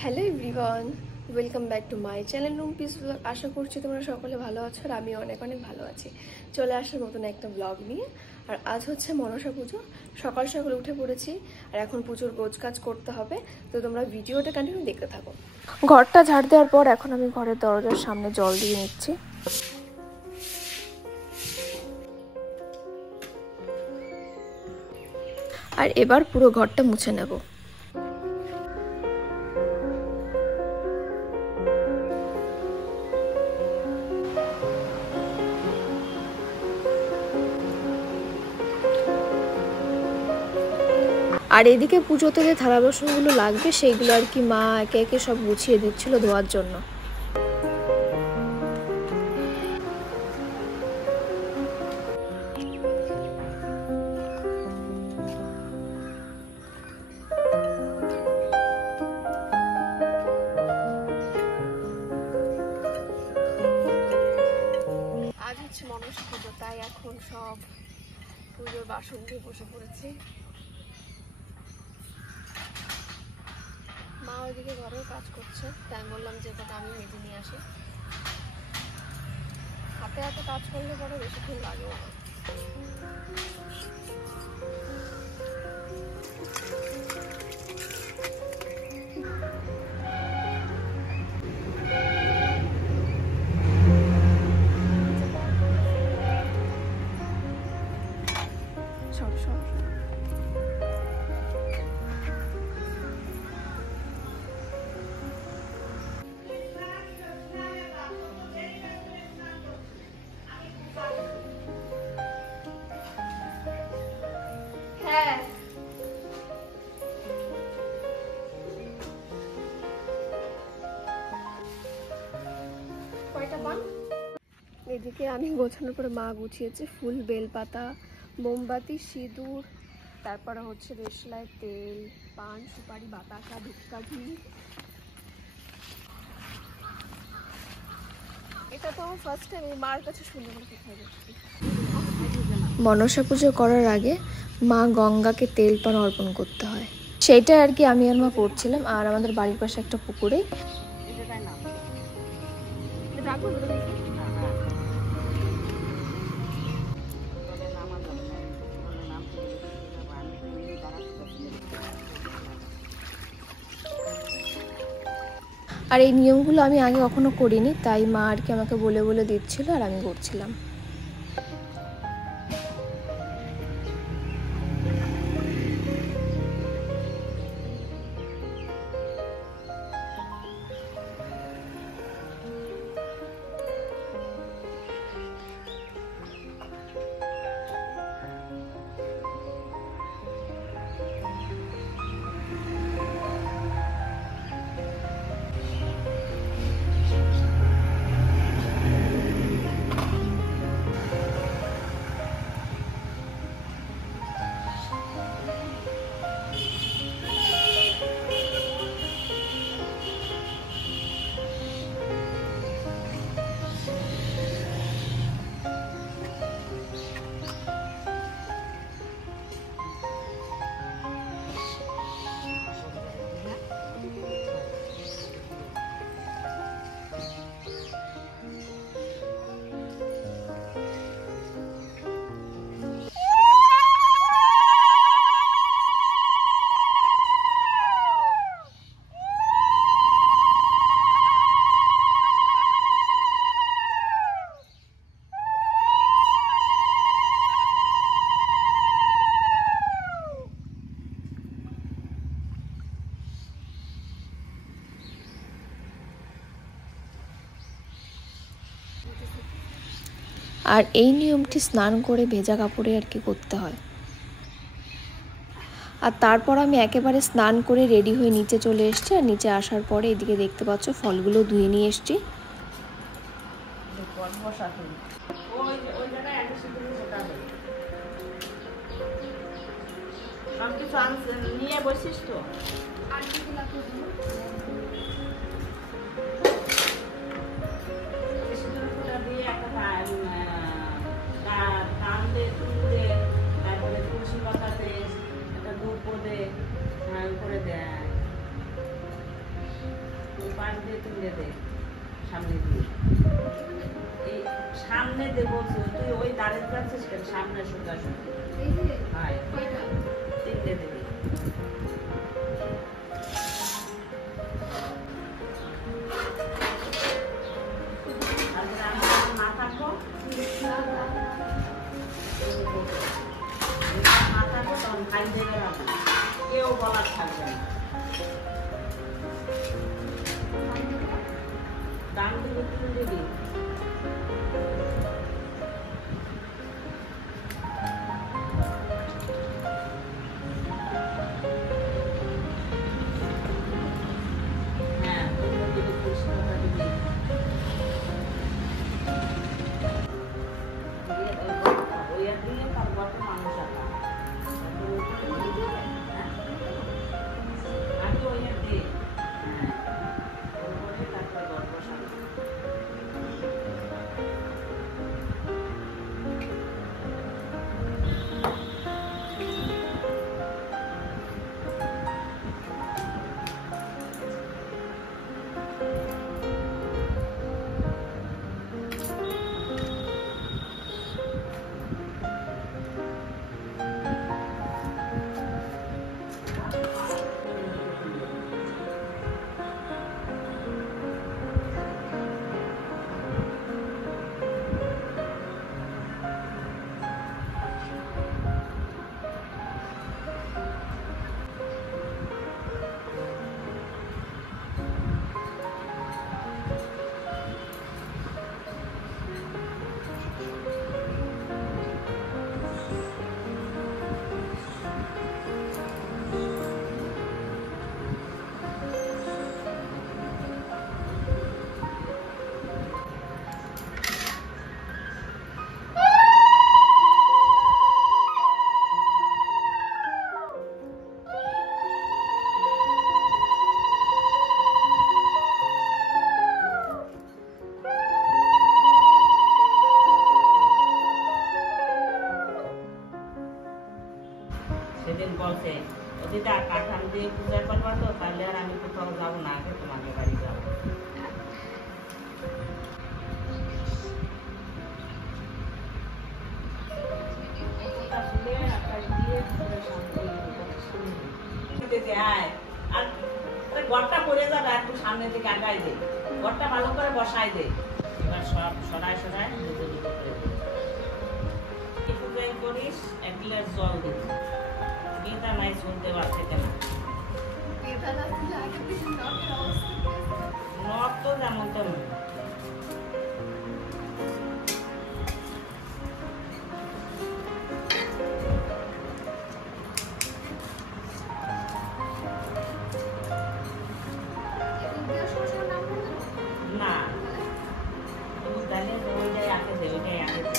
Hello everyone, welcome back to my channel Rumpi's blog. আশা করছি তোমরা সকলে ভালো আছো আর আমি অনেক অনেক ভালো আছি। চলে আসার মতন একটা ব্লগ নিয়ে। আর আজ হচ্ছে মনসা পুজো। সকাল সকাল উঠে পড়েছি আর এখন পুজোর গোছকাজ করতে হবে, তো তোমরা ভিডিওটা কন্টিনিউ দেখতে থাকো। ঘরটা ঝাড় দেওয়ার পর এখন আমি ঘরের দরজার সামনে জল দিয়ে নিচ্ছি। আর এবার পুরো ঘরটা মুছে নেব। আর এদিকে পুজোতে যে থালা বাসনগুলো লাগবে সেইগুলো আর কি মা একে একে সব গুছিয়ে দিচ্ছিল ধোয়ার জন্য। আজ হচ্ছে মনসা পুজো, তাই এখন সব পুজোর বাসন দিয়ে বসে পড়েছি। মা ওইদিকে ঘরেও কাজ করছে, তাই বললাম যে এটা আমি মেজে নিয়ে আসি। হাতে হাতে কাজ করলে পরে বেশিক্ষণ লাগেও না। এদিকে আমি গোছানোর পরে মা গুছিয়েছে ফুল, বেলপাতা, মোমবাতি, সিঁদুর, তারপরে হচ্ছে দেশলাই, তেল, পান, সুপারি, বাতাসা, ধূপকাঠি। এটা তো আমার ফার্স্ট টাইম মার কাছে শুনে আমার কোথায় যাচ্ছি। মনসা পুজো করার আগে মা গঙ্গাকে তেল পান অর্পণ করতে হয়, সেইটা আর কি আমি আর মা করছিলাম। আর আমাদের বাড়ির পাশে একটা পুকুরে আর এই নিয়মগুলো আমি আগে কখনো করিনি, তাই মা আর কি আমাকে বলে বলে দিচ্ছিল আর আমি করছিলাম। আর এই নিয়মটি স্নান করে ভেজা কাপড়ে আর কি করতে হয়। আর তারপর আমি একেবারে স্নান করে রেডি হয়ে নিচে চলে এসেছি। আর নিচে আসার পরে এদিকে দেখতে পাচ্ছ ফলগুলো ধুয়ে নিয়ে এসেছি। নিয়ে বসিস তো দিয়ে একটা কান দিয়ে তুল দিয়ে তারপরে তুলসী পাতাতে একটা ধূপ করে দেয়। পাশ দিয়ে তুলে দে, সামনে দিয়ে। এই সামনে দে বলছি, তুই ওই দাঁড়িয়ে যাচ্ছিস কেন? সামনে সোজা সোজা। হ্যাঁ, তিনটে দিবি। তারপরে আমি যখন না থাকবো, না থাকবো তখন খাই দেবে না, কেউ বলার থাকবে না। ডান দিকে তিন দিবি। হ্যাঁ, তিনটে দিবি, কৃষ্ণটা দিবি। দিয়ে ওই এক দিকে তার কত মানুষ আছে। হ্যাঁ, আগে ওই এক দিয়ে। হ্যাঁ, ওরপরে তারপরে গল্প সামনে। সেদিন বলছে দিদা কাঠাম দিয়ে পূজা করবা তো, তাহলে আর আমি কোথাও যাবো না, আগে তোমাকে বাড়ি যাবো। ঘরটা পড়ে যাবে, একটু সামনে থেকে আগাই দে, ঘরটা ভালো করে বসাই দে। এবার সব সরাই সরাই দুটো দুটো করে দে। পূজাই করিস, এক গ্লাস জল দিবি। বেতা নাই শুনতে পাচ্ছে কেন? নখ তো যেমন তেমন। না, তাহলে ওইটাই আগে দে, ওইটাই আগে দে।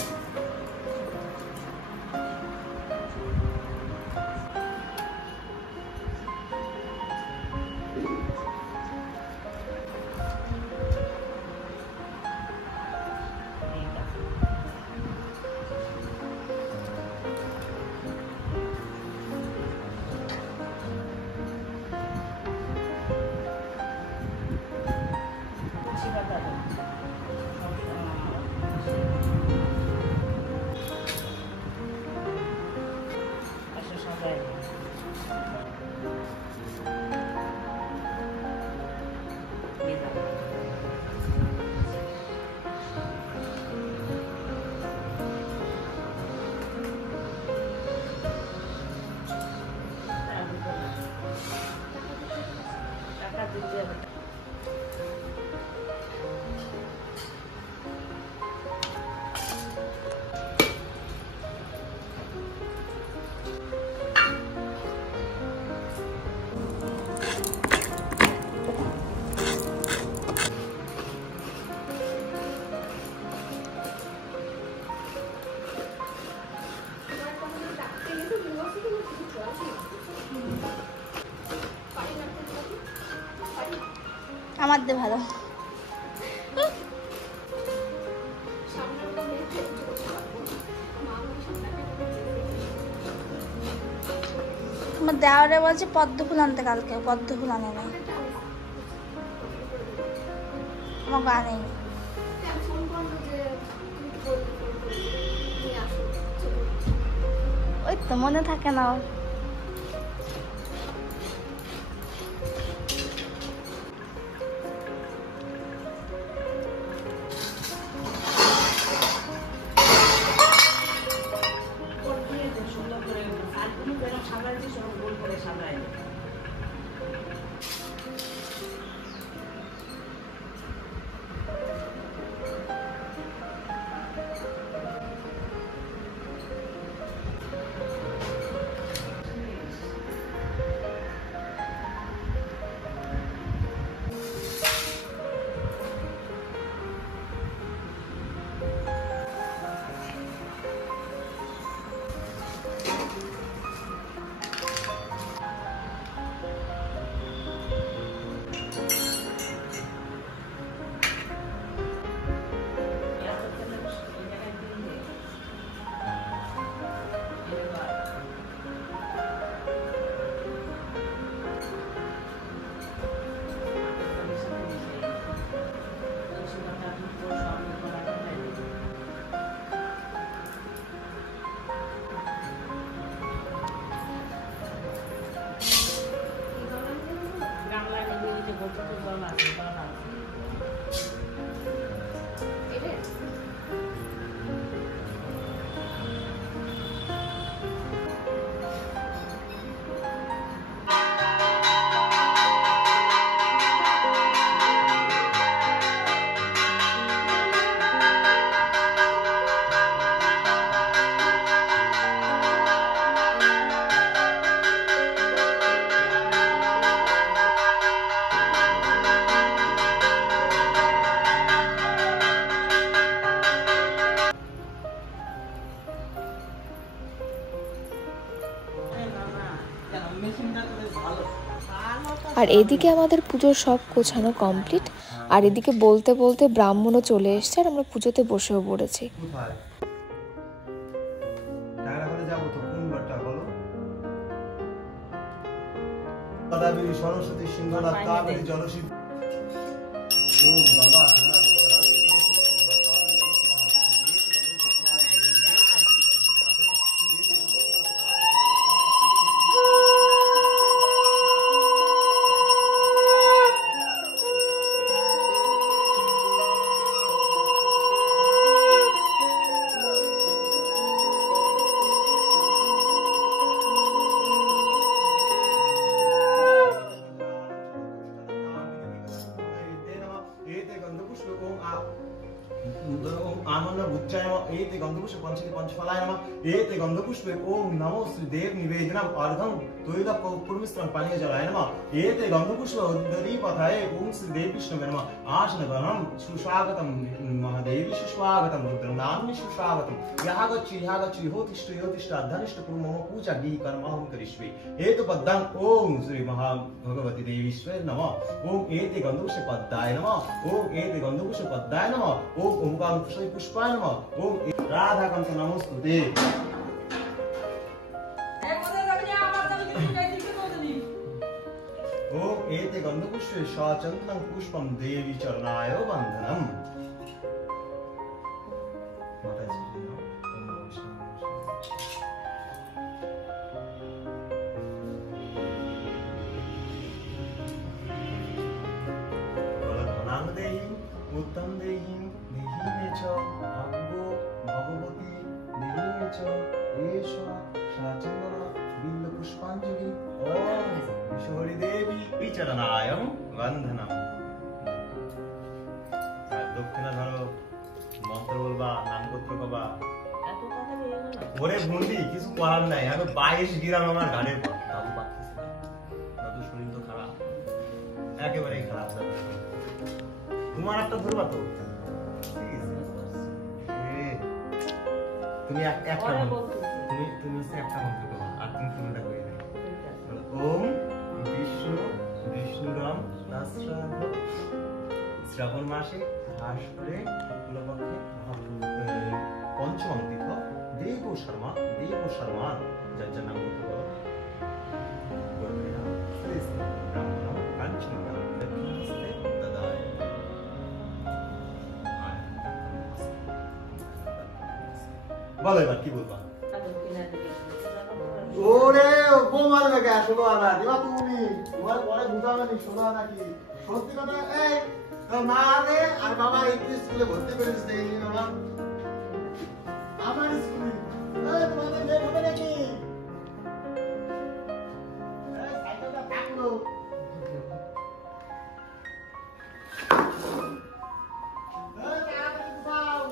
আমার দে ভালো। তোমার দেওয়ারে বলছে পদ্ম ফুল আনতে, কালকে পদ্ম ফুল আনে না। আমার গা নেই। আমি ফোন করলো যে তুমি তো বললে ফোন করে নিয়ে আসো, চলো। ওই তো মনে থাকে না ওর। গোল করে দে, সুন্দর করে শাকগুলো যেরকম সাজাইছি সেরকম গোল করে সাজাই দে। গামলায় নিয়ে যে বোতলে জল আছে, জল আছে। এটা আর এদিকে আমাদের পুজোর সব গোছানো কমপ্লিট, আর এদিকে বলতে বলতে ব্রাহ্মণও চলে এসছে আর আমরা পুজোতে বসেও পড়েছি। কোথায় টাকাটা যাবো তো কোন বারটা বলো? দাদাবিনী সরস্বতী সিংহনা কাবেরী জলসী ওম গঙ্গা যমুনা গঙ্গা एते गंधपुष्प पंचकी पंचफलाय नमः एते गंधपुष्पे ओम नमो श्री देव निवेदनम अर्धम द्वैत पूर्वस्त्रं पानीय जलाय नमः एते गंधपुष्प उदरी पथाय ओम श्री देव विष्णु नमः आसन गणम सुस्वागतम महादेवी सुस्वागतम रुद्रनामि सुस्वागतम यागच्छि होतिष्ठ अधनिष्ठ कुरु मम पूजा गी कर्महं करिष्ये एते पद्दं ओम श्री महा भगवती देवीश्वर नमः ओम एते गंधपुष्प पद्दाय नमः ओम एते गंधपुष्प पद्दाय नमः ओम ओमकार पुष्पाय नमः ओम राधा कांत नमोस्तुते ओम एते गंधपुष्पे सचन्दनं पुष्पं देवी चरणाय वन्दनम् माताजी ओम विष्णु वरदानं देहि उत्तम देहि देहि मे च भाग्यो भगवती देहि मे च एषा सचन्दना बिल्व पुष्पाञ्जलि ओम विश्वहरि देवी विचरणाय वन्दनम् दक्षिणा धरो मंत्र बोलबा नाम गोत्र कबा এত তাড়াতাড়ি হয়ে গেল? ওরে ভুন্ডি কিছু করার নাই আমি 22 গ্রাম আমার ঘাড়ের পর দাদু পাচ্ছিস না দাদু শরীর তো খারাপ একেবারেই খারাপ দাদু তোমার একটা ধরবা তো ঠিক আছে তুমি একটা পরে মন্ত্র বলতেছি। তুমি হচ্ছে একটা মন্ত্র করো আর তুমি কোনটা করে নাই ঠিক আছে। ওম বিষ্ণুরাম দাসরাধ শ্রাবণ মাসে আশ্রে কুলপক্ষে পঞ্চম তীর্থ দেব শর্মা যার যার নাম বলতে পারো ব্রাহ্মণ কাঞ্চন দক্ষিণহস্তে দাদায় বলো এবার কি বলবা? দক্ষিণার দিকে ওরে বোমার মেঘে আসবো না দিবা তুমি তোমার পরে বুঝাবে নি শোনা নাকি সত্যি কথা এই তো মা রে আর বাবা এই স্কুলে ভর্তি করেছিস দেখলি বাবা আমার স্কুলে এই তোমাদের লেট হবে নাকি এই সাইকেলটা থাকলো এই তাড়াতাড়ি যাও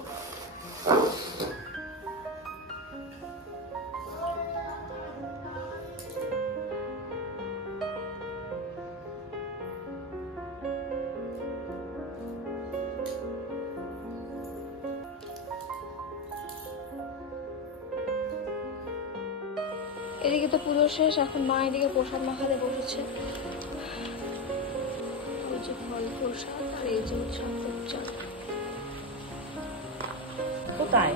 এদিকে তো পুজো শেষ, এখন মা এদিকে প্রসাদ মাখাতে বসেছে। ওই যে ফল প্রসাদ আর এই যে হচ্ছে আতপ চাল। কোথায়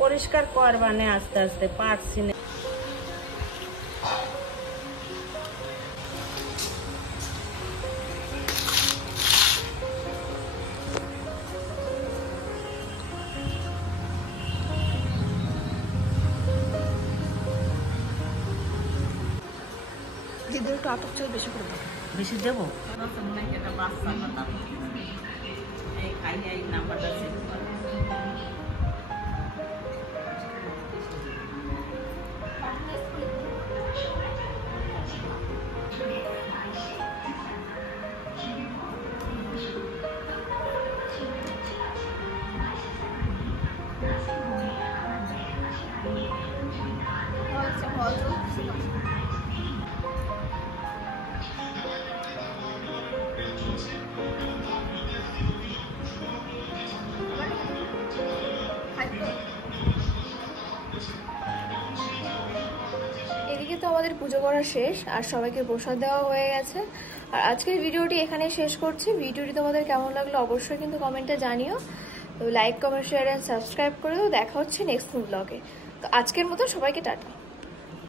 পরিষ্কার করবানে আস্তে আস্তে পারছি না। দিদির একটু আতপ চাল বেশি করে দাও। বেশি দেবো মনে হয় এটা বাচ্চা কথা এই খাই এই নাম্বারটা সেভ করে এদিকে তো আমাদের পুজো করা শেষ আর সবাইকে প্রসাদ দেওয়া হয়ে গেছে। আর আজকের ভিডিওটি এখানে শেষ করছি। ভিডিওটি তোমাদের কেমন লাগলো অবশ্যই কিন্তু কমেন্টে জানিও। তো like, comment, share and subscribe করে দাও। দেখা হচ্ছে নেক্সট ব্লগে। তো আজকের মতো সবাইকে টাটা।